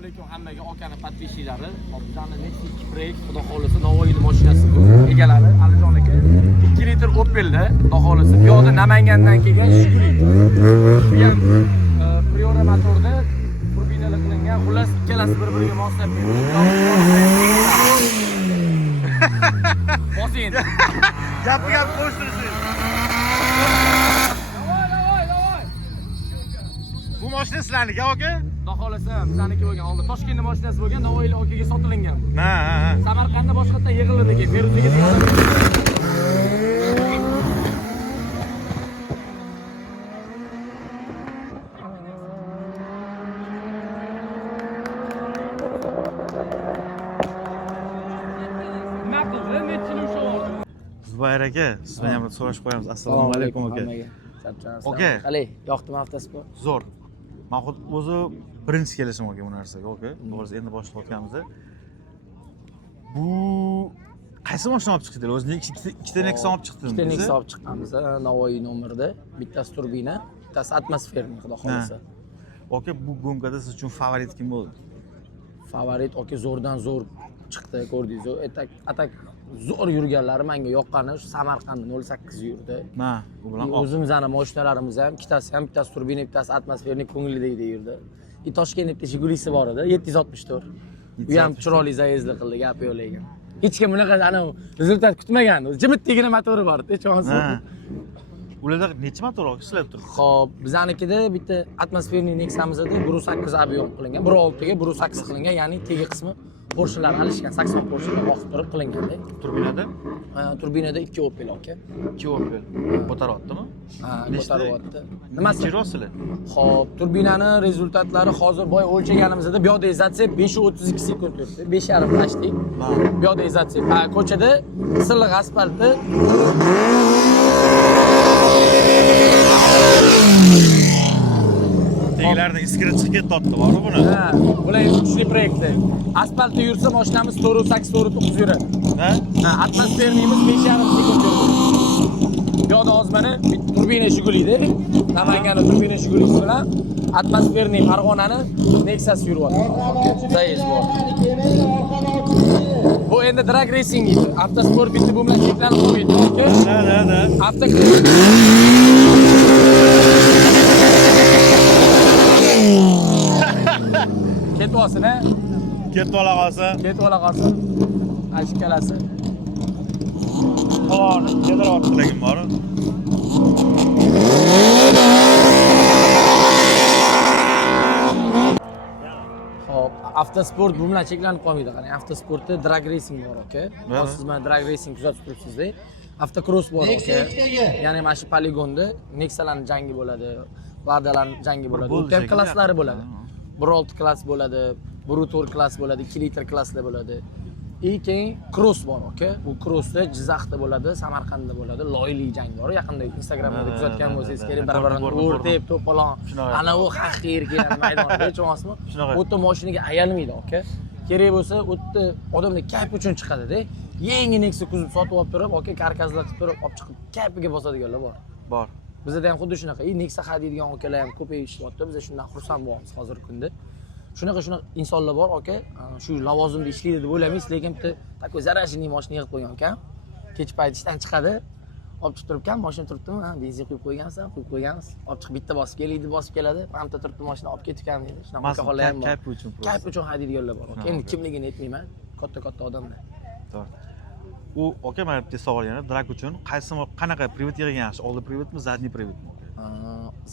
alaykum hammaga, akani podpischilari. Bizani Nexus Break, xudo xolisa Navoiyning mashinasi bu. Egalari Alijon aka 2 litr Opelda, xudo xolisa bu yoqda Namangandan kelgan Shukri. Bu ham Priora motorda turbinali qilingan, xullas ikkalasi bir-biriga moslab Bosin. Gap qo'shtirsiz. Bu mashina sizlarniki, aka? Xudo xolisa bizaniki bo'lgan, oldin Toshkentning mashinasi bo'lgan, Navoiylik akaga sotilingan. Ha. Samarqandda boshqatdan yig'ildi keyin Feruzaga degan. Zubayr aka, sizdan ham so'rashib qo'yamiz. Assalomu alaykum aka. Aka, qalay, yoqdimi avtosport? zo'r. Men xuddi o'zi birinchi kelishim aka bu narsaga, aka. To'g'risi endi boshlayotganmiz. Bu qaysi mashina olib chiqdinglar? O'zingiz ikkita Nexus olib chiqdingiz. Ikkita Nexus olib chiqqanmiz, Navoiy nomerda. Bittasi turbina, bittasi atmosferniy, xudo xolisa. Aka, bu gomkada siz uchun favorit kim bo'ldi? Favorit aka zo'rdan zo'r chiqdi, ko'rdingiz. Atak zo'r yurganlari menga yoqqani shu Samarqand 08 yurdi. Ha, bu bilan o'zimizning mashinalarimiz ham, ikkitasi ham, bittasi turbina, bittasi atmosferniy ko'ngildagidek yurdi. Toshkentda bitta Jigulisi bor edi, 764. Bu ham chiroyli zayezdli qildi, gapi yo'q lekin. Hech kim bunaqa rezultat kutmagan. Jimitligina motori bor edi, chonsi. Ularda necha motor ishlab turibdi? Xo'p, bizanikida bitta atmosferniy Nexus'imiz edi, 1.8 abiyon qilingan, 1.6 ga 1.8 qilingan, ya'ni tegi qismi Porsche'lar alishgan, 80 Porsche'lar oqib turib qilinganda. Turbinada? Turbinada 2 Opel aka. 2 Opel. Ko'taryaptimi? Ha, ko'taryapti. Nimasi? Jirosili. Xo'p, turbinani rezultatlari hozir boy o'lchaganimizda bu yoqda izatsiya 5.32 sekund yuribdi. 5.5 tashdik. Bu yoqda izatsiya. Ko'chada silliq asfaltda Teglardan iskira chiqib ketyapti, bormi buni? Ha, bular kuchli proyektda. Asfaltda yursa mashinamiz 4.8-4.9 yuradi. Ha? Ha, atmosferniyimiz 5.5 sekund yuradi. Bu yoqda hozir mana turbina Jigulida, Namanganning turbina Jigulisi bilan atmosferniy Farg'onani Nexus yuryapti. Zayiz bor. Bu endi drag racing edi. Avtosport bitti bu bilan cheklanib qo'ydi. Da. Ketyapsin, ha? Ketib ola qolsa. Ashkalasi. Qo'lni kedaryapti lekin bori. Xo'p, avtosport bu bilan cheklanib qolmaydi. Qarang, avtosportda drag racing bor, aka. Siz mana drag racing kuzatib turibsiz-da. Avtocross bor, aka. Ya'ni mana shu poligonda Nexus'larning jangi bo'ladi, Ladalarning jangi bo'ladi. UTM klasslari bo'ladi. 1.6 klass bo'ladi, 1.4 klass bo'ladi, 2 litr klasslar bo'ladi. Keyin cross bor, aka. Bu crossda Jizzaxda bo'ladi, Samarqandda bo'ladi, loyli jang bor. Yaqinda Instagramda kuzatgan bo'lsangiz kerak, bir-birini o'rtib, to'polon. Ana u haqir kelgan maydonda, tushunasizmi? O'tda mashinaga ayalmaydi, aka. Kerak bo'lsa, o'tda odamlar kayf uchun chiqadi-da. Yangi Nexus kuzib sotib olib turib, aka, karkaslatib turib, olib chiqib kayfiga bosadiganlar bor. Bor. Bizda ham xuddi shunaqa. Nexus hadiydigan akalar ham ko'payib ishlayapti. Biz shundan xursand bo'lamiz hozirgi kunda. Shunaqa insonlar bor, aka. Shu lavozimda ishlaydi deb o'ylamaysiz, lekin bitta такой zarashniy mashina yig'ib qo'ygan ekan. Kech payti ishdan chiqadi. Olib chiqib turibkan, mashina turibdimi? Ha, benzin quyib qo'ygansan, quyib qo'yganmiz. Olib chiqib bitta bosib keladi, bosib keladi. Hamda turibdi, mashina olib ketgan deydi. Shunaqa holatlar ham bor. Kayf uchun hadiydiganlar bor. Endi kimligini aytmayman. Katta odamlar. To'g'ri. U aka, men bitta savol yana drag uchun qanaqa privat yig'gan yaxshi? Oldi privatmi, zadniy privatmi?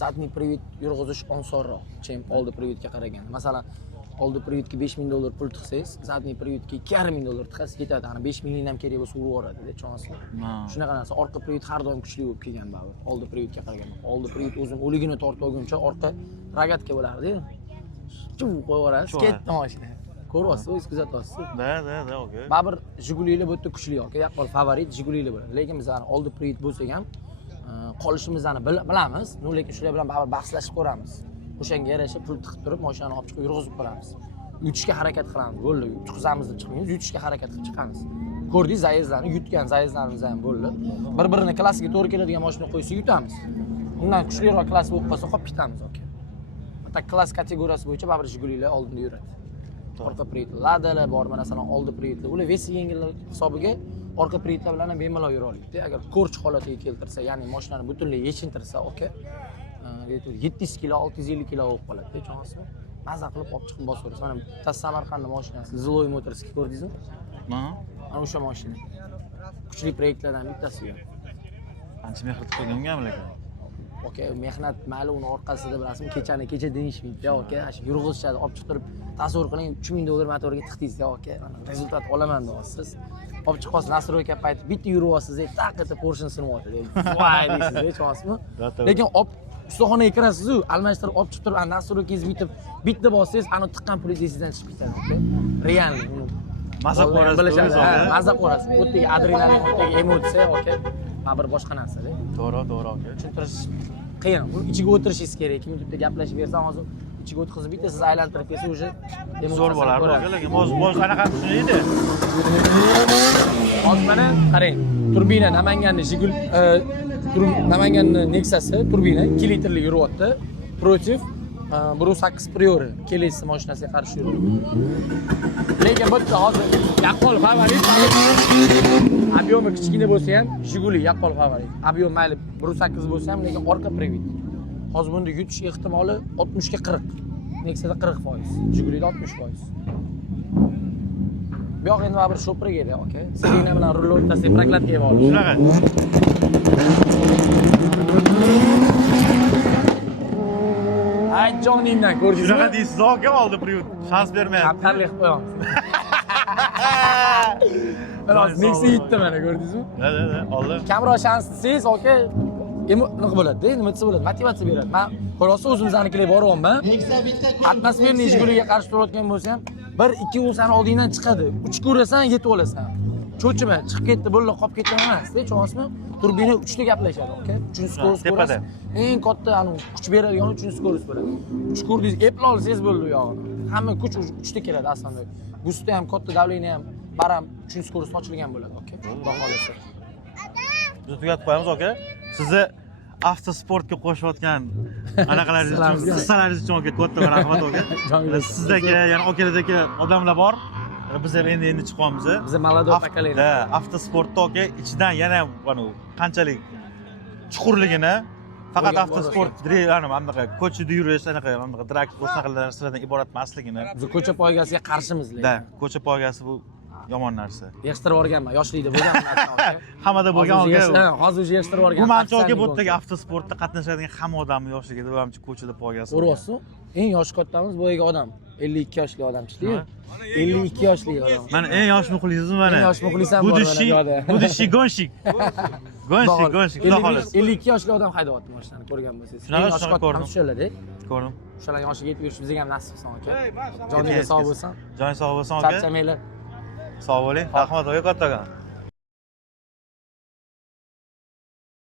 Zadniy privat yurg'izish osonroq, chem oldi privatga qaraganda. Masalan, oldi privatga $5000 pul tiqsangiz, zadniy privatga $2500 tiqasiz ketadi. Ana 5000 ham kerak bo'lsa urib-yuboradi-da, tushunasizmi? Shunaqa narsa. Orqa privat har doim kuchli bo'lib kelgan baribir. Oldi privatga qaraganda. Oldi privat o'zim o'ligini tortib olguncha orqa rogatka bo'lardi. Chuv qo'yaverasiz, ketdi mashina. Ko'ryapsiz, o'zingiz kuzatyapsiz. Da, aka. Baribir Jigulilar bu yerda kuchli, aka. Yaqqol favorit Jigulilar bo'ladi. Lekin biz oldi privat bo'lsak ham qolishimizni bilamiz, lekin shular bilan baribir bahslashib ko'ramiz. O'shanga yarasha pul tiqib turib, mashinani olib chiqib yurg'izib ko'ramiz. Yutishga harakat qilamiz, bo'ldi. Chiqamiz deb chiqmaymiz, yutishga harakat qilib chiqamiz. Ko'rdingiz, zayezdlarni yutgan zayezdlarimiz ham bo'ldi. Bir-birini klassiga to'g'ri keladigan mashina qo'ysa yutamiz. Undan kuchliroq klass bo'lib qolsa qolib ketamiz, aka. Atak klass kategoriyasi bo'yicha baribir Jigulilar oldinda yuradi. orqa privetli ladalar bor, masalan, oldi privetli. Ular vesi yengil hisobiga orqa privetlar bilan ham bemalol yura oladi. Agar ko'rch holatiga keltirsa, ya'ni mashinani butunlay yechintirsa, okey. 700 kilo, 650 kilo bo'lib qoladi, tushunasizmi? Maza qilib olib chiqib bosaverasiz. Mana bitta Samarqandning mashinasi, Ziloy Motors'ni ko'rdingizmi? Mana o'sha mashina. Kuchli proyektlardan bittasi bu. Qancha mehnat qilganman lekin. Okey, mehnat mayli uni orqasida bilasizmi, kecha deyishmaydi, okey. Shu yurg'izishadi, olib chiqtirib, tasavvur qiling, $3000 motorga tiqdingizda, okey. Mana rezultat olaman deyapsiz. Olib chiqasiz, nastroyka payti bitta yuribsiz, taq etib Porsche sinib oladi. Voy deysiz, tushunasizmi? Lekin ustaxonaga kirasiz-ku, almashtirib olib chiqtirib, nastroykangiz bitta bossangiz, ana tiqqan pulingiz esingizdan chiqib ketadi, okey. Realniy uni Maza ko'rasiz, maza ko'rasiz. O'tdagi adrenalin, o'tdagi emotsiya, okey. Bir boshqa narsa-da. To'g'ri, okey. Tushuntirish qiyin. Bu ichiga o'tirishingiz kerak. Kim bitta gaplashib bersam, hozir ichiga o'tkazib bitta siz aylantirib kelsa, o'sha zo'r bo'lar, lekin moz qanaqa tushunaydi? Hozir mana qarang, turbina Namanganning Jigul Namanganning Nexa'si turbina 2 litrli yuryapti. Protiv 1.8 Priori kelesi mashinasiga qarshi yuradi. Lekin bitta hozir yaqqol favorit. Obyomi kichkina bo'lsa ham Jiguli yaqqol favorit. Obyom mayli 1.8 bo'lsa ham, lekin orqa privet. Hozir bunda yutish ehtimoli 60 ga 40. Nexa'da 40%, Jigulida 60%. Bu yoq endi bir shoprik edi, okey. Sirena bilan rul o'rtasiga prokladka yeb oldi. Shunaqa. Ay joningdan ko'rdingizmi? Shunaqa deysiz, aka oldi privet. Shans bermayapti. Qattarli qilib qo'yamiz. Biroz Nexa yetdi mana, ko'rdingizmi? Ha, oldi. Kamroq shans desangiz, okey, nima bo'ladi-da, nima desa bo'ladi, motivatsiya beradi. Men xolos o'zimiznikiga boryapman. Atmosferniy Jiguliga qarshi turayotgan bo'lsam, 1-2 o'sani oldingdan chiqadi. 3 ko'rasan, yetib olasan. Cho'chima, chiqib ketdi, bo'ldi, qolib ketgan emas-da, tushunasizmi? Turbina 3 ta gaplashadi, okey? 3-skoros ko'rasiz. Eng katta kuch beradigan 3-skoros bo'ladi. 3 ko'rdingiz, epla olsangiz bo'ldi u yog'ini. Hamma kuch 3 ta keladi aslida. Gusti ham, katta davleniya ham, baram 3-skoros ochilgan bo'ladi, okey? Xudo xolasa. Biz tugatib qo'yamiz, aka. Sizni avtosportga qo'shayotgan anaqalaringiz uchun, hissalaringiz uchun aka katta rahmat aka. Sizdagi, ya'ni akalaridagi odamlar bor. Biz ham endi chiqamiz. Biz Malado pakalaymiz. Avtosportda aka ichidan yana mana qanchalik chuqurligini faqat avtosport anaqa ko'chada yurish, anaqa drag narsalardan iborat emasligini. Biz ko'cha poygasiga qarshimiz. Da, ko'cha poygasi bu yomon narsa. Yig'ishtirib o'rganman, yoshlikda bo'lgan narsa. Hammada bo'lgan aka. Hozir o'zi yig'ishtirib o'rganman. Bu mancha aka bu yerdagi avtosportda qatnashadigan hamma odamning yoshligida va hamchi ko'chada poygasi. Ko'ryapsizmi? Eng yosh kattamiz bo'yiga odam. 52 yoshli odamchi-ku. 52 yoshli odam. Mana eng yosh muxlisimiz mana. Eng yosh muxlisam bor mana bu yerda. Budishi gonshik. Gonshik, xudo xolasa. 52 yoshli odam haydayapti mashinani ko'rgan bo'lsangiz. Shunaqa ko'rdim. Shularda. Ko'rdim. O'shalar yoshiga yetib yurish bizga ham nasib qilsin, aka. Joningiz sog' bo'lsin. Joningiz sog' bo'lsin, aka. Charchamanglar. Sog' bo'ling. Rahmat, aka kattagan.